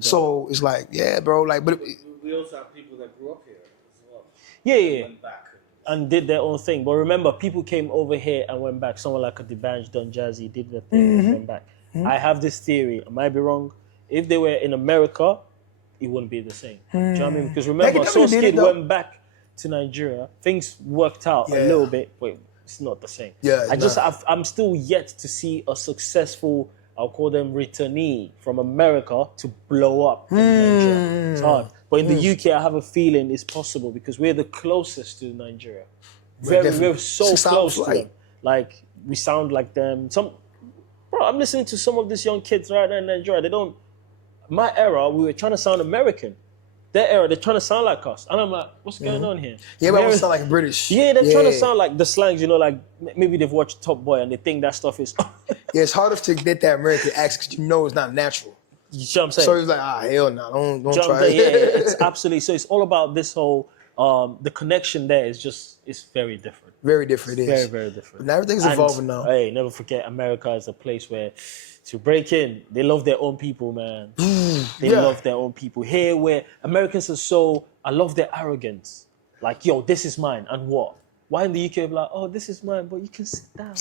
So it's like, yeah, bro, like, but we also have people that grew up here as well. Yeah. Went back and did their own thing. But remember, people came over here and went back. Someone like a D'banj, Don Jazzy did their thing and went back. I have this theory. I might be wrong. If they were in America, it wouldn't be the same. Do you know what I mean? Because remember, Soskid went back to Nigeria. Things worked out a little bit, but it's not the same. Yeah, I'm still yet to see a successful, I'll call them returnee from America to blow up in Nigeria. It's hard. But in the UK, I have a feeling it's possible because we're the closest to Nigeria. We're so close to them. Like, we sound like them. Bro, I'm listening to some of these young kids right now in Nigeria. My era, we were trying to sound American. Their era, they're trying to sound like us. And I'm like, what's going on here? Yeah, but I want to sound like British. Yeah, they're trying to sound like the slangs, like maybe they've watched Top Boy and they think that stuff is... Yeah, it's harder to get that American accent because it's not natural. You know what I'm saying? So it's like, hell no, don't try it. Yeah, it's absolutely. So it's all about this whole the connection there is just, it's very different. Very different. It is. Very, very different. But everything's And, evolving now. Hey, never forget, America is a place where to break in, they love their own people, man. They love their own people. Here, where Americans are so, I love their arrogance. Like, yo, this is mine, and what? Why in the UK, be like, oh, this is mine, but you can sit down.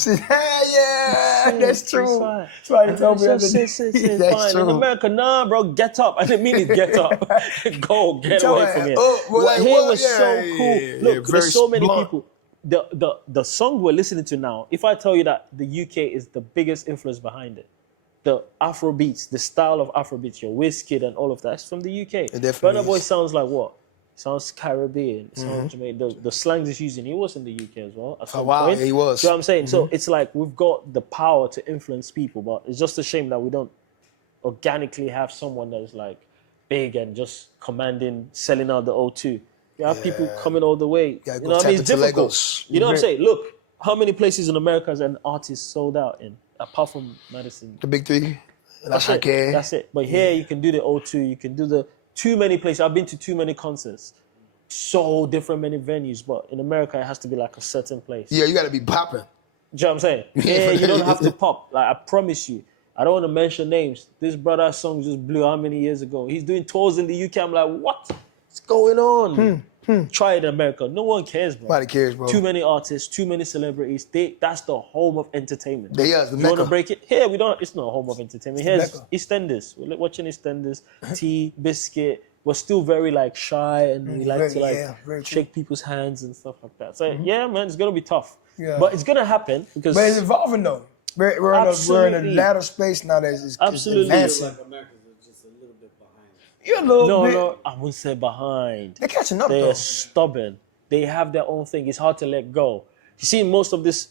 That's true. That's why you told me That's fine. true. In America, nah, bro, get up. I didn't mean it, get up. Go, get Tell away me, from here. like, Here what? was so cool. Look, very there's so many blunt. people. The song we're listening to now, if I tell you that the UK is the biggest influence behind it, the Afrobeats, the style of Afrobeats, your Wizkid and all of that, it's from the UK. It definitely Burna Boy is. sounds like what? Sounds Caribbean. Sounds Jamaican. The slangs he's using, he was in the UK as well. At some point. Yeah, he was. Do you know what I'm saying? So it's like we've got the power to influence people, but it's just a shame that we don't organically have someone that is like big and just commanding, selling out the O2. You have people coming all the way. Yeah, You go know what I mean? tap It's into difficult. Legos. You know what I'm saying? Look, how many places in America has an artist sold out in, apart from Madison? The big three. That's it. That's it. But here you can do the O2, you can do the too many places. I've been to too many concerts. So different many venues, but in America it has to be like a certain place. Yeah, you got to be popping. Do you know what I'm saying? Yeah, you don't have to pop. Like, I promise you. I don't want to mention names. This brother's song just blew how many years ago? He's doing tours in the UK. I'm like, what? What's going on? Try it in America. No one cares, bro. Nobody cares, bro. Too many artists, too many celebrities. That's the home of entertainment. They are, the You want to Mecca. break it? Here, we don't. It's not a home of entertainment. Here's Mecca. EastEnders. We're watching EastEnders, Tea, Biscuit. We're still very like shy and we like to very true. shake people's hands and stuff like that. So yeah, man, it's gonna be tough. Yeah. But it's gonna happen because But it's evolving though. We're in a Absolutely. latter space now that is Absolutely. advancing. Like Americans are just a little bit behind. You're a little bit. no, I wouldn't say behind. They're catching up They're though. stubborn. They have their own thing. It's hard to let go. You see, most of this.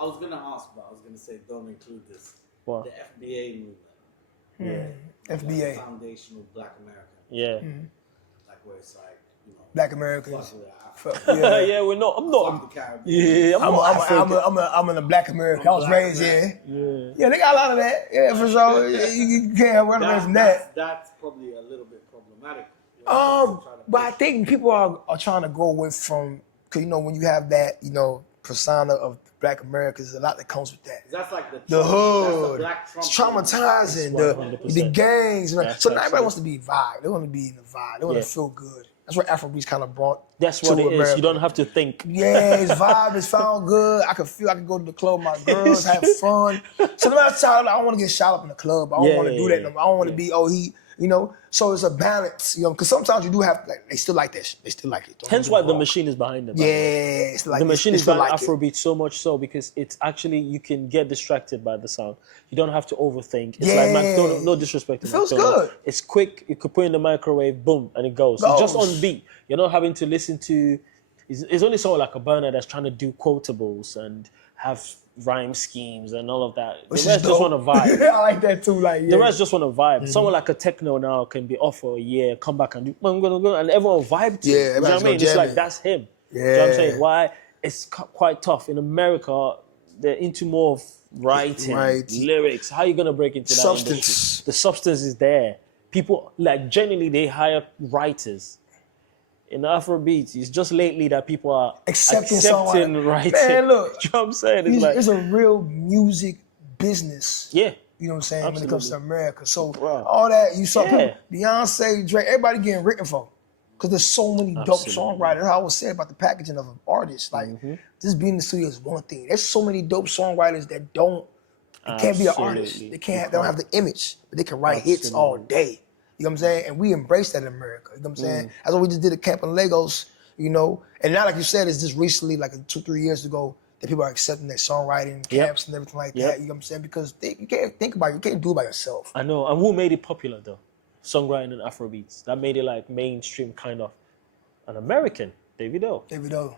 I was gonna ask, but I was gonna say don't include this. What? The FBA movement. FBA, Foundational Black American. Yeah. Like where it's like, you know, Black Americans. fuck with Africa, Yeah. Yeah, we're not. I'm not. fuck the Caribbean. Yeah, I'm not African. I'm in a Black America. I was Black raised here. American. Yeah, they got a lot of that. Yeah, for sure. You can't run away from that. That's probably a little bit problematic. But I think people are trying to go away from, because you know when you have that, you know, persona of Black Americans, there's a lot that comes with that. That's like the The Trump- hood, that's the Black Trump it's traumatizing. The 100%. gangs, you know. That's So now everybody absolutely- wants to be vibe. They want to be in the vibe. They want Yeah. to feel good. That's what Afrobeats kind of brought. That's to what it is. America. You don't have to think. Yeah, his vibe is found good. I can feel I can go to the club with my girls, have fun. So no matter time, I don't want to get shot up in the club. I don't want to do that no more. I don't want to be, you know. So it's a balance, you know, because sometimes you do have, like, they still like that shit. They still like it. Don't Hence get me why the wrong. machine is behind it. Yeah, it's like The machine it's is still behind like it. Afrobeat so much so because it's actually, you can get distracted by the sound. You don't have to overthink. It's like Yeah. McDonald's, no disrespect to It feels McDonald's. good. It's quick. You could put it in the microwave, boom, and it goes. It's just on beat. You're not having to listen to. It's only someone like a burner that's trying to do quotables and have rhyme schemes and all of that. Which The is rest just dope. want to vibe. I like that too. Like, yeah. The rest just want to vibe. Someone like a techno now can be off for a year, come back and do, and everyone will vibe to it. Yeah, You know what everybody's I mean? gonna It's like, jam it. that's him. You know what I'm Yeah. saying? Why? It's quite tough. In America, they're into more of writing, Right. lyrics. How are you going to break into that Substance. industry? The substance is there. People, like, generally, they hire writers. In Afrobeats, it's just lately that people are Accepting writing. Man, look. You know what I'm saying? It's like, It's a real music business. yeah. You know what I'm saying? When it comes to America. So Bro. all that, you saw Yeah. Beyonce, Drake, everybody getting written for. Because there's so many dope Absolutely. songwriters. That's how I was saying about the packaging of an artist. Like, just being in the studio is one thing. There's so many dope songwriters that can't be an artist. Absolutely. They don't have the image, but they can write hits all day. You know what I'm saying? And we embrace that in America. You know what I'm saying? That's why we just did a camp in Lagos, you know. And now, like you said, it's just recently, like 2-3 years ago, that people are accepting their songwriting camps and everything like that. You know what I'm saying? Because you can't think about it. You can't do it by yourself. I know. And who made it popular, though? Songwriting and Afrobeats. That made it, like, mainstream, kind of. An American, Davido.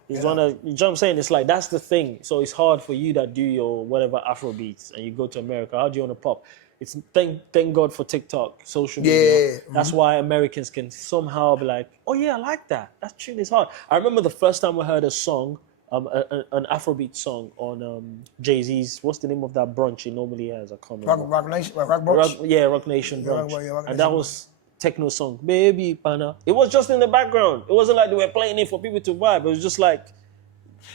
He's one of, you know what I'm saying? It's like, that's the thing. So it's hard for you that do your whatever Afrobeats and you go to America. How do you want to pop? It's thank God for TikTok, social media. Yeah. That's why Americans can somehow be like, oh yeah, I like that. That tune is hard. I remember the first time I heard a song, an Afrobeat song on Jay-Z's, what's the name of that brunch he normally has? I can't remember. Rock Nation, Rock Brunch? Rock Nation Yeah, brunch. Rock Nation And that brunch. was techno song, Baby Pana. It was just in the background. It wasn't like they were playing it for people to vibe. It was just like,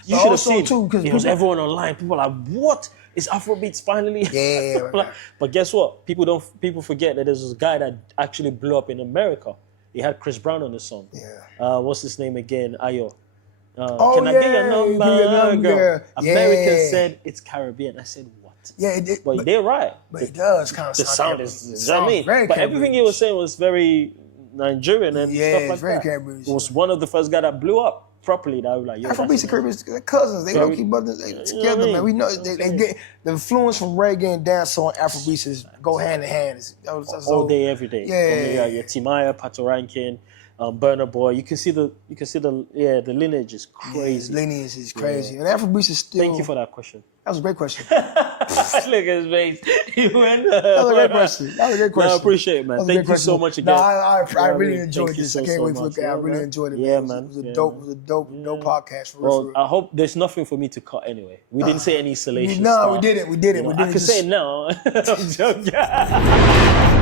you But should have also, seen. too, 'cause it was people- everyone online. People are like, what? Is Afrobeats finally? Yeah. Like, but guess what? People forget that there's this guy that actually blew up in America. He had Chris Brown on the song. Yeah. What's his name again? Ayo. Oh, Can I get yeah, your number, give your number, girl? yeah. Americans Yeah. said it's Caribbean. I said, what? Yeah, But they're right. But it does kind of The sound is, Caribbean. you know what I mean? Very But everything he was saying was very Nigerian and Yeah, stuff it's like very that. Caribbean. It was one of the first guys that blew up properly. That I was like, yo, Afrobeats that's and Caribbean, they're cousins. They Very- don't keep brothers know what together, I mean? man. We know You know what they I'm get the influence from reggae and dancehall and Afrobeats is go hand in hand. all day, every day. Yeah. Your Timaya, Pato Rankin, Burna Boy. You can see the lineage is crazy. Lineage is crazy, and Afrobeats is still. Thank you for that question. That was a great question. Look at his face. He went. That was a great question. That was a great question. No, I appreciate it, man. That was a Thank great you so question. much again. No, I Yeah, really man. enjoyed Thank you this. I so, can't so wait for much. it. I Yeah, really man. enjoyed it. Yeah, man. man. It was a Yeah, dope. man. It was a dope podcast. For real, Well, for real. I hope there's nothing for me to cut anyway. We didn't say any salacious No, stuff. we didn't. We didn't. You know, We I didn't. can Just- say it now. I'm joking.